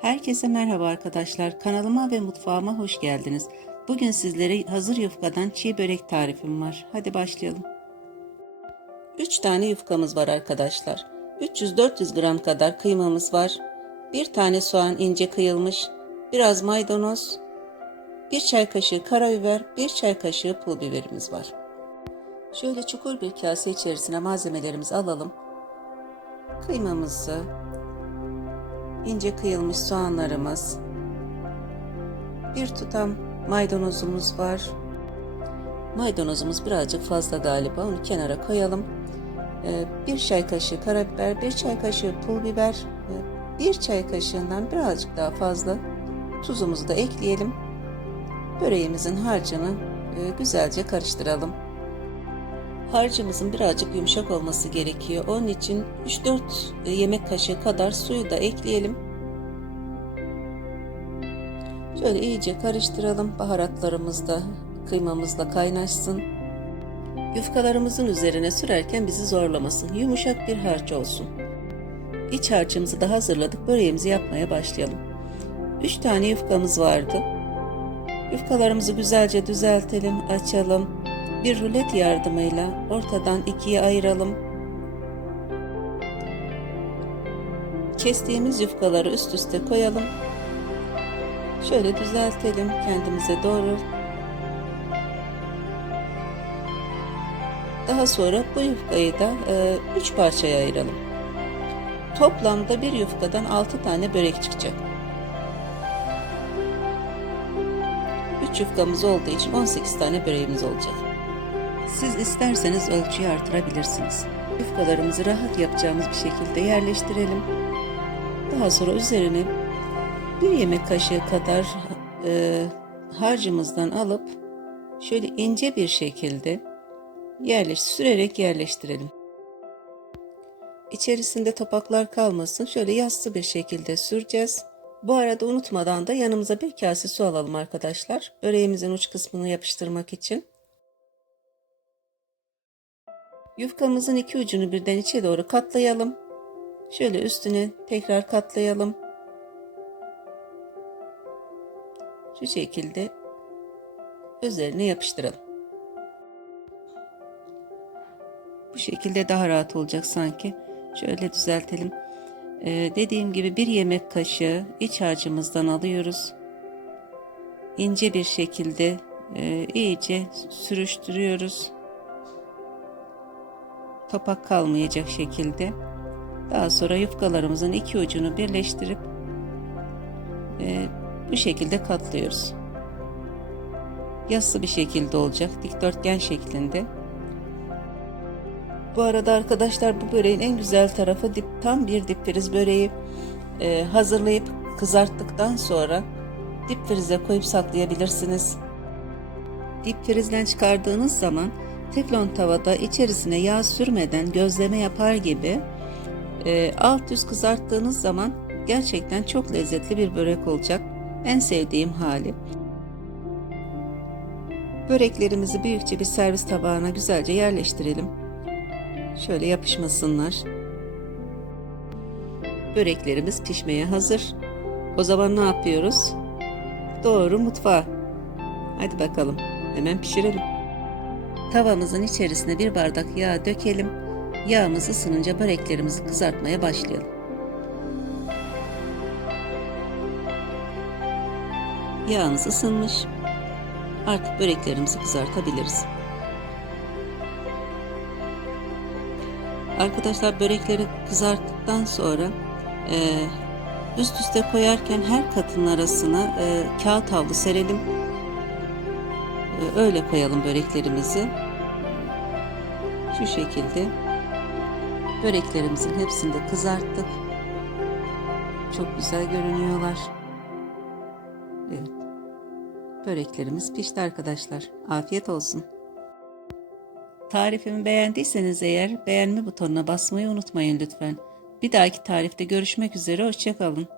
Herkese merhaba arkadaşlar. Kanalıma ve mutfağıma hoş geldiniz. Bugün sizlere hazır yufkadan çiğ börek tarifim var. Hadi başlayalım. 3 tane yufkamız var arkadaşlar. 300-400 gram kadar kıymamız var. 1 tane soğan ince kıyılmış. Biraz maydanoz. 1 çay kaşığı karabiber, 1 çay kaşığı pul biberimiz var. Şöyle çukur bir kase içerisine malzemelerimizi alalım. Kıymamızı, ince kıyılmış soğanlarımız, bir tutam maydanozumuz var. Maydanozumuz birazcık fazla galiba onu kenara koyalım. Ee, Bir çay kaşığı karabiber, bir çay kaşığı pul biber, e, bir çay kaşığından birazcık daha fazla tuzumuzu da ekleyelim. Böreğimizin harcını e, güzelce karıştıralım. Harcımızın birazcık yumuşak olması gerekiyor. Onun için 3-4 yemek kaşığı kadar suyu da ekleyelim. Şöyle iyice karıştıralım. Baharatlarımız da kıymamızla kaynaşsın. Yufkalarımızın üzerine sürerken bizi zorlamasın. Yumuşak bir harç olsun. İç harcımızı da hazırladık. Böreğimizi yapmaya başlayalım. 3 tane yufkamız vardı. Yufkalarımızı güzelce düzeltelim, açalım. Bir rulet yardımıyla ortadan ikiye ayıralım. Kestiğimiz yufkaları üst üste koyalım. Şöyle düzeltelim kendimize doğru. Daha sonra bu yufkayı da 3 parçaya ayıralım. Toplamda bir yufkadan 6 tane börek çıkacak. 3 yufkamız olduğu için 18 tane böreğimiz olacak. Siz isterseniz ölçüyü artırabilirsiniz. Yufkalarımızı rahat yapacağımız bir şekilde yerleştirelim. Daha sonra üzerine bir yemek kaşığı kadar e, harcımızdan alıp şöyle ince bir şekilde yerleş sürerek yerleştirelim. İçerisinde topaklar kalmasın. Şöyle yassı bir şekilde süreceğiz. Bu arada unutmadan da yanımıza bir kase su alalım arkadaşlar. Böreğimizin uç kısmını yapıştırmak için. Yufkamızın iki ucunu birden içe doğru katlayalım. Şöyle üstüne tekrar katlayalım. Şu şekilde üzerine yapıştıralım. Bu şekilde daha rahat olacak sanki. Şöyle düzeltelim. Ee, dediğim gibi bir yemek kaşığı iç harcımızdan alıyoruz. İnce bir şekilde e, iyice sürüştürüyoruz. Topak kalmayacak şekilde. Daha sonra yufkalarımızın iki ucunu birleştirip e, bu şekilde katlıyoruz. Yassı bir şekilde olacak. Dikdörtgen şeklinde. Bu arada arkadaşlar bu böreğin en güzel tarafı dip, tam bir dip friz böreği e, hazırlayıp kızarttıktan sonra dip koyup saklayabilirsiniz. Dip frizden çıkardığınız zaman teflon tavada içerisine yağ sürmeden gözleme yapar gibi e, alt üst kızarttığınız zaman gerçekten çok lezzetli bir börek olacak. En sevdiğim hali. Böreklerimizi büyükçe bir servis tabağına güzelce yerleştirelim. Şöyle yapışmasınlar. Böreklerimiz pişmeye hazır. O zaman ne yapıyoruz? Doğru mutfağa. Hadi bakalım. Hemen pişirelim. Tavamızın içerisine bir bardak yağ dökelim. Yağımız ısınınca böreklerimizi kızartmaya başlayalım. Yağımız ısınmış. Artık böreklerimizi kızartabiliriz. Arkadaşlar börekleri kızarttıktan sonra e, üst üste koyarken her katın arasına e, kağıt havlu serelim. E, öyle koyalım böreklerimizi. Şu şekilde böreklerimizin hepsini de kızarttık. Çok güzel görünüyorlar. Evet. Böreklerimiz pişti arkadaşlar. Afiyet olsun. Tarifimi beğendiyseniz eğer beğenme butonuna basmayı unutmayın lütfen. Bir dahaki tarifte görüşmek üzere. Hoşçakalın.